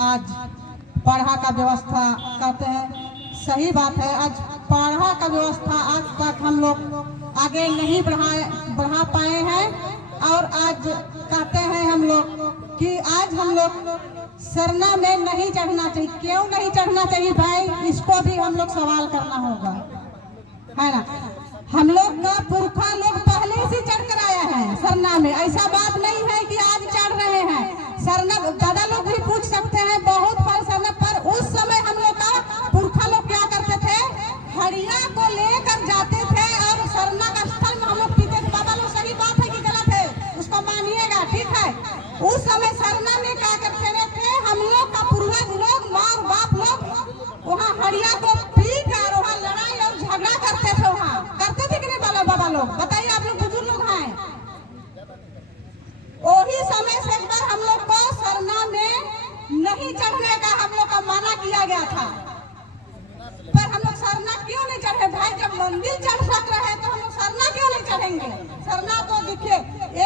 आज पढ़ा का व्यवस्था करते हैं। सही बात है, आज पढ़ा का व्यवस्था आज तक हम लोग आगे नहीं बढ़ा पाए हैं। और आज कहते हैं हम लोग कि आज हम लोग सरना में नहीं चढ़ना चाहिए। क्यों नहीं चढ़ना चाहिए भाई, इसको भी हम लोग सवाल करना होगा, है ना। हम लोग का पुरखा लोग पहले से चढ़ कर आया है सरना में। ऐसा बात नहीं है कि आज चढ़ रहे हैं सरना। दादा लोग भी पूछ सकते हैं बहुत बार सरना पर उस समय हम लोग का पुरखा लोग क्या करते थे, हड़िया को लेकर जाते थे और सरना का स्थल में हम लोग पीते थे। बाबा लोग सही बात है कि गलत है उसको मानिएगा, ठीक है। उस समय सरना में क्या करते थे हम लोग का पूर्वज लोग, माँ बाप लोग वहाँ हड़िया को पी कर वहाँ लड़ाई और झगड़ा करते थे। वहाँ करते थे कि नहीं बाबा लोग, बताइए आप लोग बुजुर्ग लोग हैं। वही समय से एक बार हम लोग को सरना में नहीं चढ़ने का हम लोग का मना किया गया था। पर हम लोग सरना क्यों नहीं चढ़े भाई, जब मंदिर चढ़ सक रहे तो हम लोग सरना क्यों नहीं चढ़ेंगे। सरना तो देखिए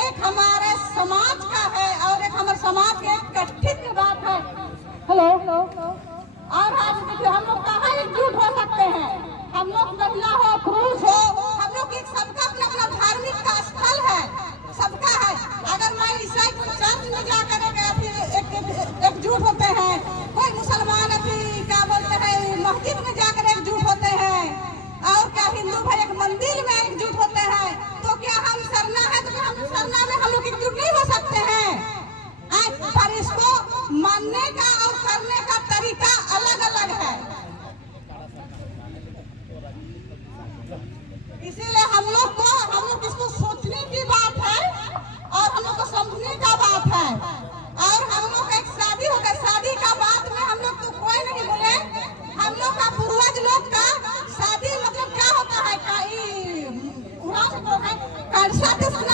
एक हमारे समाज का है और एक हमारे समाज के गठित बात है। हेलो, और आज देखिए हम लोग कहाँ एकजुट हो सकते हैं। हम लोग महिला हो पुरुष हो, हम लोग एक सबका अपना अपना धार्मिक का स्थल है, सबका है। अगर मैं ईसाई चर्च में जाकर एकजुट होते हैं, कोई मुसलमान अभी क्या बोलते हैं मस्जिद में जाकर एकजुट होते हैं, और क्या हिंदू भाई एक मंदिर में एकजुट होते हैं, तो क्या हम सरना है तो हम सरना में हम लोग एकजुट नहीं हो सकते हैं। पर इसको मानने का और करने का तरीका अलग अलग है। इसीलिए हम लोग इसको सोचने की बात है और हम लोग को समझने का बात है। और हम लोग एक शादी हो गई, शादी का बात में हम लोग तो कोई नहीं बोले। हम लोग का पूर्वज लोग का शादी मतलब क्या होता है,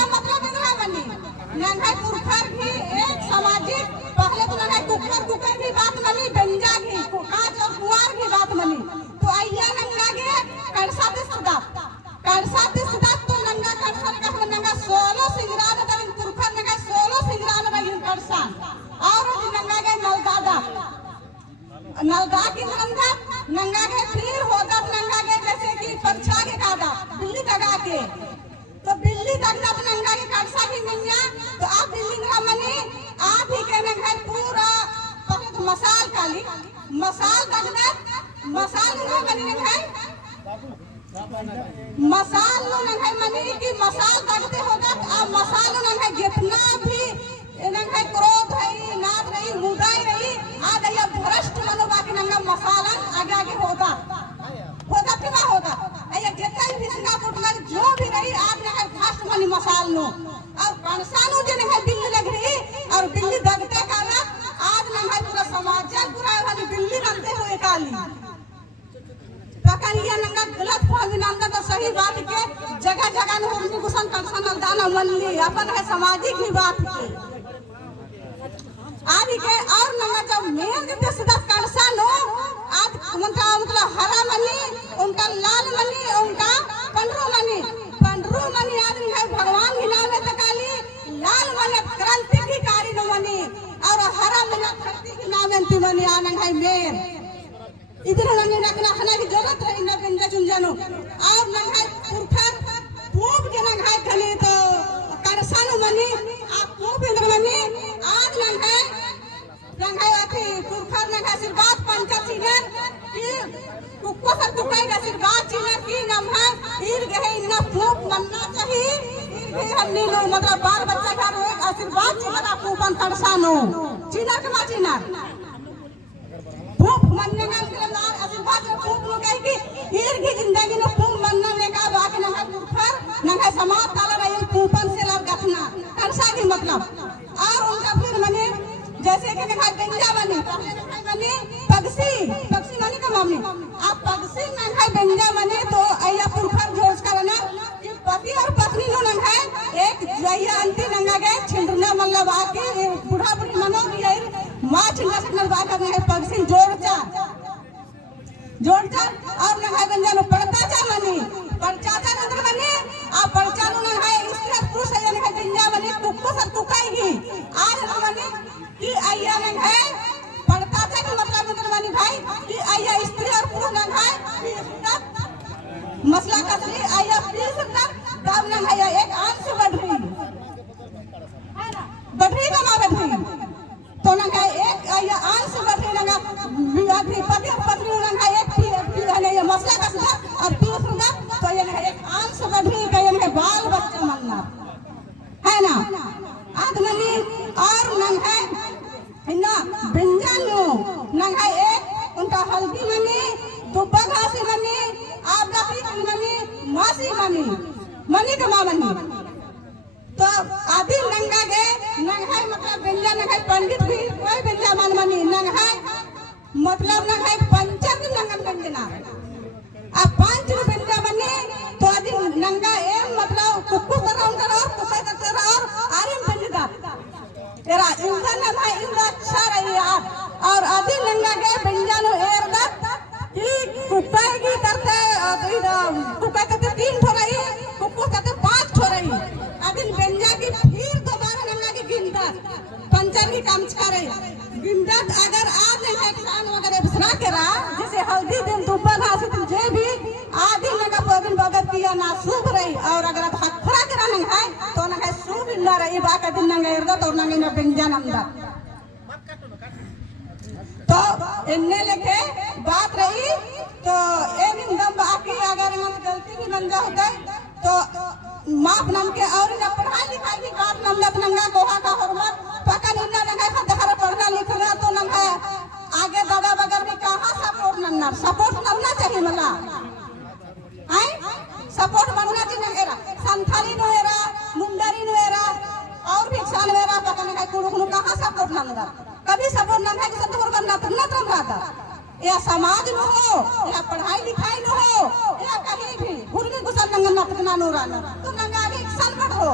मतलब इंदिरा बनी नंगाई पुरखर भी एक सामाजिक, पहले तो नंगाई कुकर भी बात मनी, बेंजा भी कांच और कुआर भी बात मनी। तो आइया नंगा गे कड़सा तो नंगा कड़सा का नंगा 16 सिंगरान तक पुरखर नंगा 16 सिंगरान रही कड़सा। और नंगा गे नलदा की नंगा गे फिर होता नंगा गे जैसे कि पंछा के कादा बिल्ली दगा के, तो बिल्ली दगना तो नंगा के कड़सा की मिलिया। तो आप बिल्ली ना मनी आप ही के नंगा पूरा पहले तो मसाल काली मसाल दगना मसाल ना बनी है, मसाल लो नंगा मनी की मसाल दगते होगा। तो आप मसाल नंगा जितना भी नंगा क्रोध है नाद रही मुदाई रही आ गया भ्रष्ट मनोबा के नंगा मसाला आगे आगे होगा कि ना होगा। ये जितना भी सिंगापुर में जो भी रही आज नंगा भ्रष्ट मनी मसाल लो और कंसानु जो नंगा बिल्ली लग रही और बिल्ली दगते का ना आज नंगा पूरा समाज पूरा वाली बिल्ली बनते हुए काली पकड़िया नंगा गलत फहमी नंगा। तो सही बात के जगह जगह में उर्मी कुशन कंसन दाना मल्ली अपन है सामाजिक ही बात की आज के। और नंगा जब मेयर के सीधा कंसा लो आज मतलब हरा मनी उनका लाल मनी उनका पंडरू मनी आदमी है भगवान ही नाम है तकाली लाल मनी क्रांतिकारी नो मनी और हरा मनी धरती के नाम अंतिम मनी आनंद है मेयर इधर नंगे रखना खाना की जरूरत है इन गंजा चुंजानो। और नंगा पुरखर पूब के नंगा खली तो करसानु मनी आप पूब इंद्र मनी आज नंगा आती पुरखर नंगा आशीर्वाद पंचा सीनर की कुक्को सर कुकाई आशीर्वाद सीनर की नाम है ईर गए इतना पूब मनना चाहिए। ईर हमने लो मतलब बाल बच्चा का रोज आशीर्वाद सीनर आपको पन करसानु सीनर के माचीनर खूब मनने का मतलब आशीर्वाद खूब लोग है कि ईर की जिंदगी में खूब मनने का बाकी नंगा पुरखर नंगा समाज काला रही कूपन से लग गथना कंसा की मतलब। और उनका फिर मने जैसे कि नंगा बेंजा बनी पगसी मनी का मामले आप पगसी नंगा बेंजा बने तो अया पुरखर जोड़ करना कि पति और पत्नी नो नंगा एक जया अंति नंगा गए छिंडना मतलब आके बुढ़ा बुढ़ी मनो की माँ छिंडा बात है पगसी जोड़ कर और नंगा गंजा नो पड़ता जा मनी पड़चाता नंदर बने आप पड़चा नो नंगा इसलिए पुरुष है नंगा गंजा बने कुक्को सर कुकाई की आज नंगा कि आया नंगा पड़ता आया स्त्री और पुरुष नंगाए मसला कसरी आया 20 तक तब नंगाया एक आंस बढ़ी कमा बढ़ी तो नंगाए एक आया आंस बढ़ी नंगा पति पत्नी नंगा एक है ये मसला कसरा और 20 तक तो ये एक आंस बढ़ी का ये बाल बच्चा मनना है ना आदमी और नंगाए ना बिंजानो नंगाए एक उनका हल्दी मनी दुब्बा घासी मनी आबला की मनी मासी मनी कमा मनी तो आदि नंगा गे नंगाई मतलब बिंजा नंगाई पंडित भी कोई बिंजा मन मनी नंगाई मतलब नंगाई पंचर नंगन गंजना अब 5 बिंजा मनी तो आदि नंगा एम मतलब कुक्कू कर रहा और कुक्का करते रहा और आरिम बिंजा तेरा इंसान ना भाई इंसान अच्छा रही यार और आदि नंगा गे बिंजा नो एर दत कि कुक्का की करते कुक्का करते 3 ठो रही कुक्कू करते 5 ठो रही आदि बिंजा की फिर दोबारा नंगा की गिनता पंचर की काम करे गिनता अगर आज नहीं किसान वगैरह बिसरा के रहा जैसे हल्दी दिन दुब्बा घास तुझे भी आदि नंगा दिन बगत किया ना शुभ रही और अगर आप हखरा के रहा है तो नंगा शुभ ना रही बाका दिन नंगा इरदा तो नंगा ना बिंजा नंगा तो इन्ने लेके बात रही तो एक दम बाकी अगर हम गलती भी बन जा होता तो माफ नाम के और ना पढ़ाई लिखाई की बात नंगा नंगा गोहा का हरमत पका नंगा नंगा खदखरा पढ़ना लिखना तो नंगा आगे दादा बगल में कहां सपोर्ट करना चाहिए मला आई सपोर्ट बनना चाहिए एरा संथाली नो एरा मुंडरी नो एरा और भी सान एरा पका नंगा कुड़ु कहां सपोर्ट नंगा कभी सपोर्ट नंगा के सपोर्ट करना तो ना तुम रहा या समाज में हो या पढ़ाई लिखाई में हो या कहीं भी हुरमी गुसल नंगा नतना नूराना तो नंगा आगे संकट हो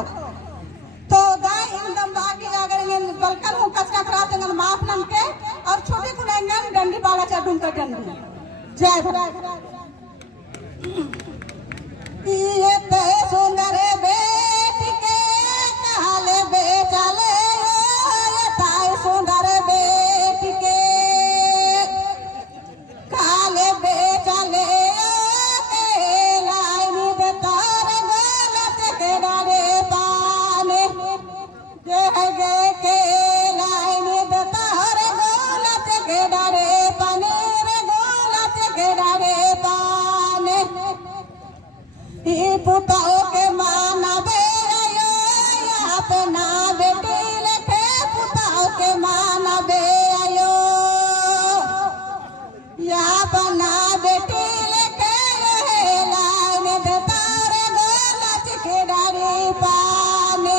तो दाई एकदम बाकी अगर इन बलकन हो कचरा कराते हैं माफ नम के और छोटे कुलेंगे डंडी बाला चढ़ूं का डंडी जय भारत ये ते सुंदर बेटी के कहले बेचाले ये ताई सुंदर बेटी के काले बेचाले के लाइन बेतार गलत के डारे पाने गे के लाइन बेतार गलत के डारे पाने रे गलत के डारे पाने ये पुताओ के मानवे आयो यहाँ पे ना बेटी लेके पुताओ के मानवे आयो या बना बेटी लेके लाइन देता रे गलत के डारे पाने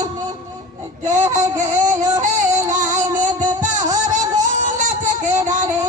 गे यो लाइन देता रे गलत के डारे